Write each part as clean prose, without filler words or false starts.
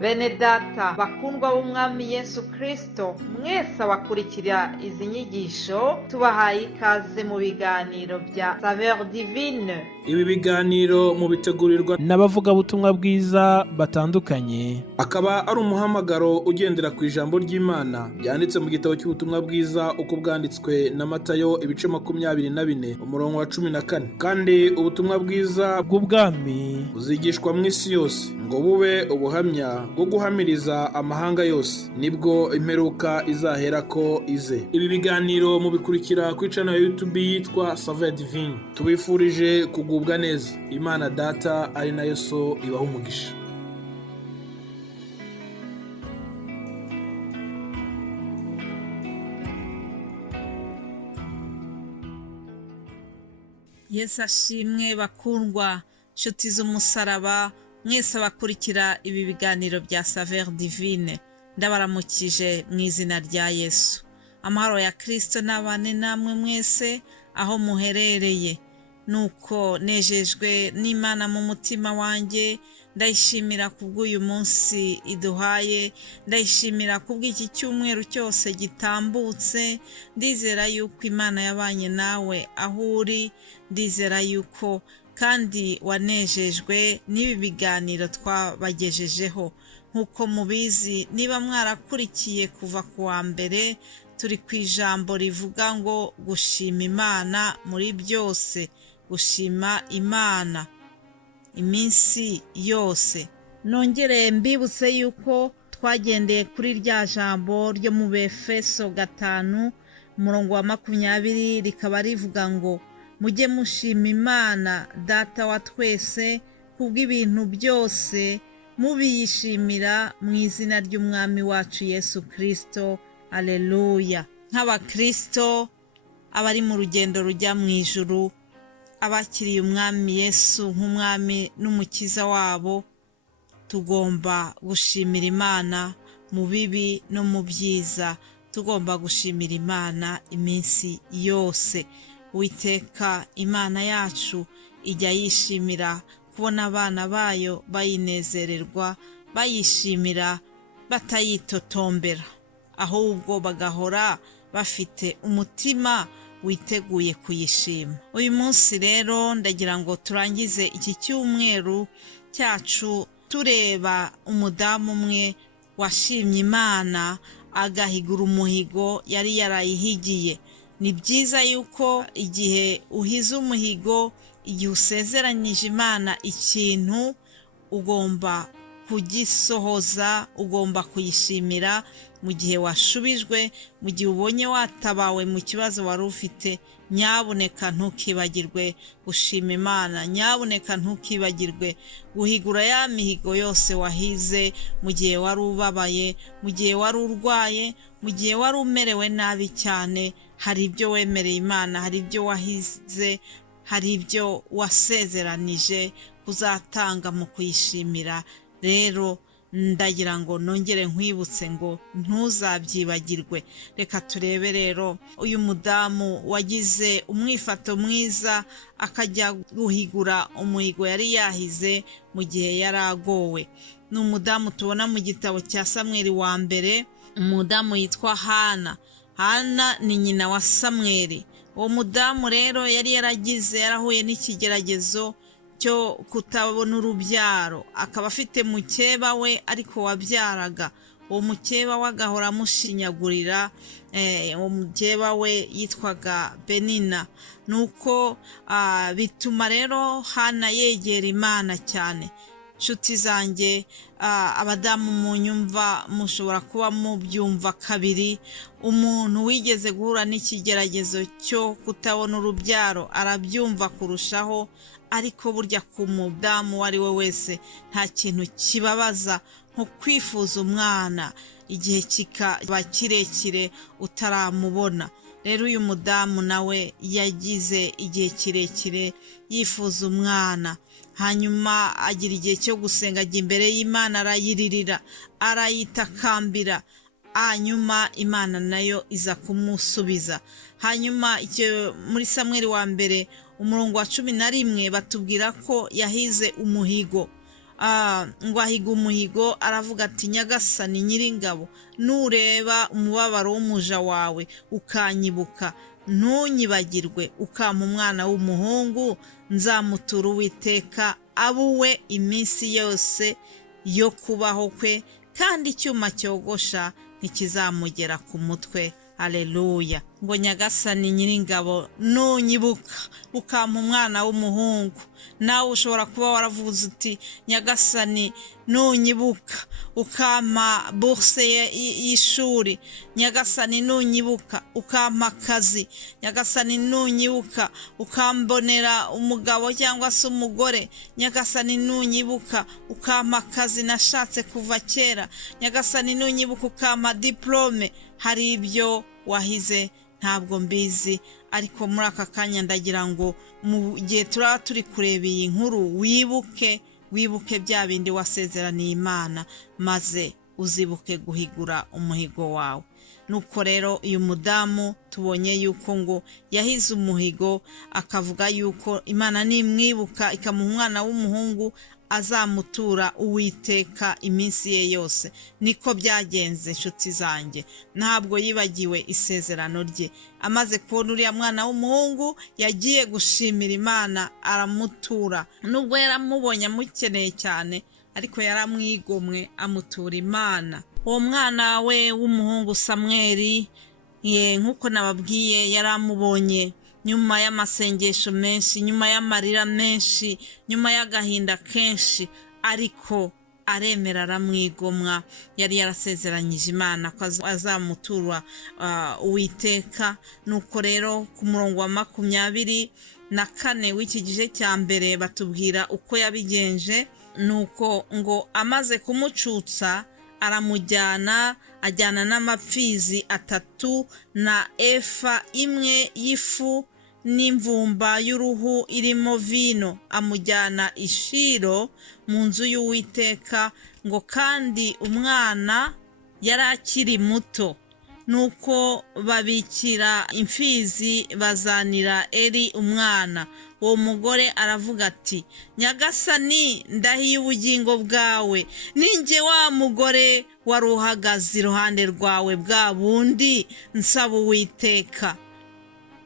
Bene data bakundwa b'umwami Yesu Kristo, mwese abakurikira izi nyigisho tubahaye ikaze mu biganiro bya Saveur Divine. Ibi biganiro mu bitegurirwa n'abavugabutumwa bwiza batandukanye, akaba ari umuhamagaro ugendera ku ijambo ry'Imana byanditse mu gitabo cy'ubutumwa bwiza uko bwanditswe na Matayo ibice 24 umurongo wa 14. Kandi ubutumwa bwiza bw'ubwami buzigishwa mu isi yose ngo bube ubuhamya bwo guhamiriza amahanga yose, nibwo imperuka izahera ko ize. Ibi biganiro mubikurikira ku channel ya YouTube yitwa Saveur Divine. Tubifurije kugubwa neza. Imana Data ari nayo So ibaha umugisha. Yesu ashimwe bakundwa nshuti z'umusaraba, mwese abakurikira ibi biganiro bya Saveur Divine, ndabaramukije mu izina rya Yesu. Amahoro ya Kristo nabane namwe mwese aho muherereye. Nuko nejejwe n'Imana mu mutima wanjye, ndayishimira kubw'uyu munsi iduhaye, ndayishimira kubw'iki cyumweru cyose gitambutse. Ndizera yuko Imana yabanye nawe aho uri, ndizera yuko kandi wanejejwe n'ibi biganiro twabagejejeho. Nk'uko mubizi, niba mwarakurikiye kuva ku wa mbere, turi ku ijambo rivuga ngo gushima Imana muri byose, gushima Imana iminsi yose. Nongere mbibutse yuko twagendeye kuri rya jambo ryo mu Befeso 5 umurongo wa 20, rikaba rivuga ngo mujye mushima Imana Data wa twese kubw'ibintu byose, mubiyishimira mu izina ry'umwami wacu Yesu Kristo. Aleluya. Nk'abakristo abari mu rugendo rujya mu ijuru, abakiriye umwami Yesu nk'umwami n'umukiza wabo, tugomba gushimira Imana mu bibi no mu byiza. Tugomba gushimira Imana iminsi yose. Uwiteka Imana yacu ijya yishimira kubona abana bayo bayinezererwa, bayishimira batayitotombera, ahubwo bagahora bafite umutima witeguye kuyishima. Uyu munsi rero ndagira ngo turangize iki cyumweru cyacu tureba umudamu umwe washimye Imana agahigura umuhigo yari yarayihigiye. Ni byiza yuko igihe uhize umuhigo, igihe usezeranyije Imana ikintu, ugomba kugisohoza, ugomba kuyishimira. Mu gihe washubijwe, mu gihe ubonye watabawe mu kibazo wari ufite, nyabuneka ntukibagirwe gushima Imana. Nyabuneka ntukibagirwe guhigura ya mihigo yose wahize mu gihe wari ubabaye, mu gihe wari urwaye, mu gihe wari umerewe nabi cyane. Hari ibyo wemereye Imana, hari ibyo wahize, hari ibyo wasezeranije kuzatanga mu kuyishimira. Rero ndagira ngo nongere nkwibutse ngo ntuzabyibagirwe. Reka turebe rero uyu mudamu wagize umwifato mwiza akajya guhigura umuhigo yari yahize mu gihe yari agowe. Ni umudamu tubona mu gitabo cya Samweli wa mbere, umudamu yitwa Hana. Hana ni nyina wa Samweli. Uwo mudamu rero yari yarahuye n'ikigeragezo cyo kutabona urubyaro, akaba afite mukeba we ariko wabyaraga. Uwo mukeba we agahora amushinyagurira. Uwo mukeba we yitwaga Benina. Nuko bituma rero Hana yegera Imana cyane. Nshuti zanjye, abadamu munyumva mushobora kuba mubyumva kabiri. Umuntu wigeze guhura n'ikigeragezo cyo kutabona urubyaro arabyumva kurushaho, ariko burya ku mudamu uwo ari we wese nta kintu kibabaza nko kwifuza umwana igihe kikaba kirekire utaramubona. Rero uyu mudamu nawe yagize igihe kirekire yifuza umwana, hanyuma agira igihe cyo gusenga, ajya imbere y'Imana arayiririra, arayitakambira. Hanyuma Imana nayo iza kumusubiza. Hanyuma icyo muri Samweli wa mbere umurongo wa 11 batubwira ko yahize umuhigo. ngo ahiga umuhigo aravuga ati Nyagasani Nyiringabo, nureba umubabaro w'umuja wawe ukanyibuka, ntunyibagirwe, ukampa umwana w'umuhungu, nzamutura Uwiteka abuwe iminsi yose yo kubaho kwe, kandi icyuma cyogosha ntikizamugera ku mutwe. Haleluya. Ngo Nyagasani Nyiringabo, nunyibuka ukampa umwana w'umuhungu. Nawe ushobora kuba waravuze uti Nyagasani nunyibuka ukampa bourse y'ishuri, Nyagasani nunyibuka ukampa akazi, Nyagasani nunyibuka ukambonera umugabo cyangwa se umugore, Nyagasani nunyibuka ukampa akazi nashatse kuva kera, Nyagasani nunyibuka ukampa diplome. Hari ibyo wahize ntabwo mbizi, ariko muri aka kanya ndagira ngo mu gihe turaba turi kureba iyi nkuru wibuke bya bindi wasezeraniye Imana, maze uzibuke guhigura umuhigo wawe. Nuko rero uyu mudamu tubonye yuko ngo yahize umuhigo, akavuga yuko Imana nimwibuka ikamuha umwana w'umuhungu azamutura Uwiteka iminsi ye yose. Niko byagenze nshuti zanjye, ntabwo yibagiwe isezerano rye. Amaze kubona uriya mwana w'umuhungu yagiye gushimira Imana, aramutura. Nubwo yaramubonye amukeneye cyane, ariko yaramwigomwe amutura Imana. Uwo mwana we w'umuhungu Samweli, nk'uko nababwiye, yaramubonye nyuma y'amasengesho menshi, nyuma y'amarira menshi, nyuma y'agahinda kenshi, ariko aremera aramwigomwa. Yari yarasezeranyije Imana ko azamutura Uwiteka. Nuko rero ku murongo wa 24 w'iki gice cya mbere batubwira uko yabigenje. Nuko ngo amaze kumucutsa aramujyana, ajyana n'amapfizi 3 na efa imwe y'ifu n'imvumba y'uruhu irimo vino, amujyana i Shilo mu nzu y'Uwiteka. Ngo kandi umwana yari akiri muto. Nuko babikira imfizi bazanira Eli umwana. Uwo mugore aravuga ati Nyagasani, ndahiye ubugingo bwawe, ninjye wa mugore wari uhagaze iruhande rwawe bwa bundi nsaba Uwiteka.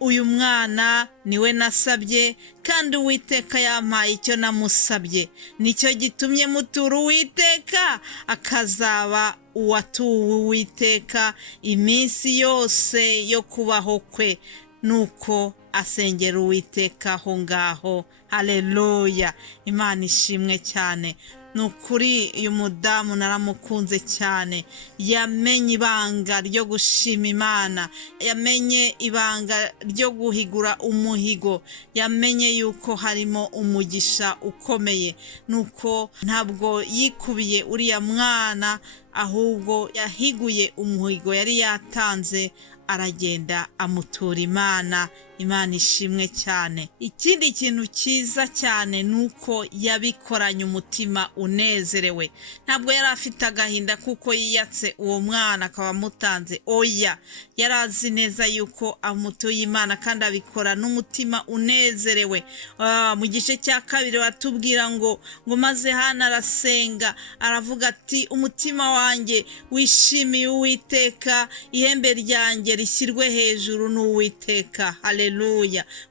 Uyu mwana niwe nasabye, kandi Uwiteka yampaye icyo namusabye. Nicyo gitumye mutura Uwiteka, akazaba uwatuwe Uwiteka iminsi yose yo kubaho kwe. Nuko asengera Uwiteka aho ngaho. Haleluya. Imana ishimwe cyane. Nukuri uyu mudamu naramukunze cyane. Yamenye ibanga ryo gushima Imana, yamenye ibanga ryo guhigura umuhigo, yamenye yuko harimo umugisha ukomeye. Nuko ntabwo yikubiye uriya mwana, ahubwo yahiguye umuhigo yari yatanze, aragenda amutura Imana. Imana ishimwe cyane. Ikindi kintu cyiza cyane nuko yabikoranye umutima unezerewe. Ntabwo yari afite agahinda kuko yiyatse uwo mwana akaba amutanze. Oya, yari azi neza yuko amutuye Imana, kandi abikora n'umutima unezerewe. Mu gice cya 2 batubwira ngo maze Hana arasenga, aravuga ati umutima wanjye wishimiye Uwiteka, ihembe ryanjye rishyirwe hejuru n'Uwiteka. Haleluya.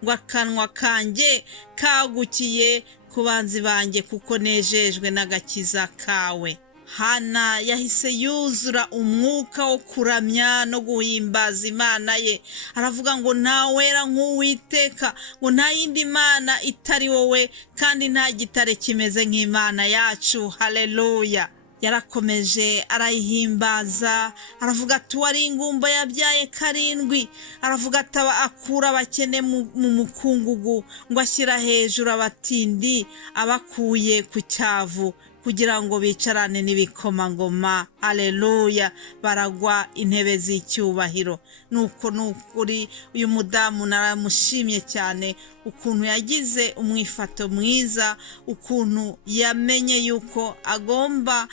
Ngo akanwa kanjye kagukiye ku banzi banjye, kuko nejejwe n'agakiza kawe. Hana yahise yuzura umwuka wo kuramya no guhimbaza Imana ye. Aravuga ngo nta wera nk'Uwiteka, ngo nta yindi Mana itari wowe, kandi nta gitare kimeze nk'Imana yacu. Haleluya. Yarakomeje arayihimbaza, aravuga ati wari ingumba yabyaye 7. Aravuga ati akura abakene mu mukungugu, ngo ashyira hejuru abatindi abakuye ku cyavu, kugira ngo bicarane n'ibikomangoma. Haleluya. Baragwa intebe z'icyubahiro. Nuko nukuri uyu mudamu naramushimye cyane, ukuntu yagize umwifato mwiza, ukuntu yamenye yuko agomba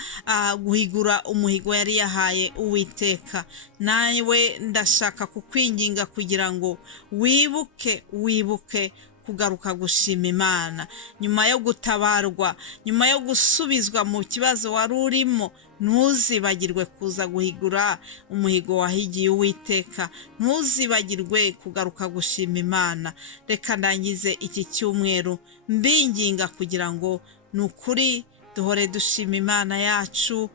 guhigura umuhigo yari yahaye Uwiteka. Nawe ndashaka kukwinginga kugira ngo wibuke kugaruka gushima Imana, nyuma yo gutabarwa, nyuma yo gusubizwa mu kibazo wari urimo, ntuzibagirwe kuza guhigura umuhigo wahigiye Uwiteka, ntuzibagirwe kugaruka gushima Imana. Reka ndangize iki cyumweru mbinginga kugira ngo nukuri duhore dushima Imana yacu,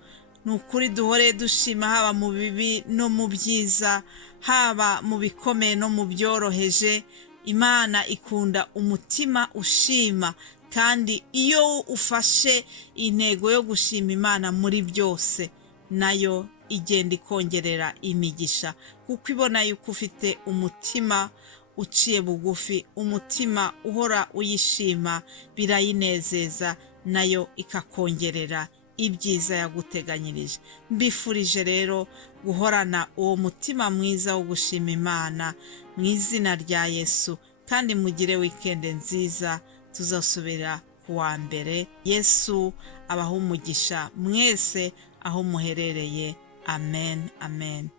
nukuri duhore dushima haba mu bibi no mu byiza, haba mu bikomeye no mu byoroheje. Imana ikunda umutima ushima, kandi iyo ufashe intego yo gushima Imana muri byose, nayo igenda ikongerera imigisha, kuko ibona yuko ufite umutima uciye bugufi, umutima uhora uyishima, birayinezeza, nayo ikakongerera ibyiza yaguteganyirije. Mbifurije rero guhorana uwo mutima mwiza wo gushima Imana mu izina rya Yesu, kandi mugire wikende nziza. Tuzasubira ku wa mbere. Yesu abaha umugisha mwese aho muherereye. Amen, amen.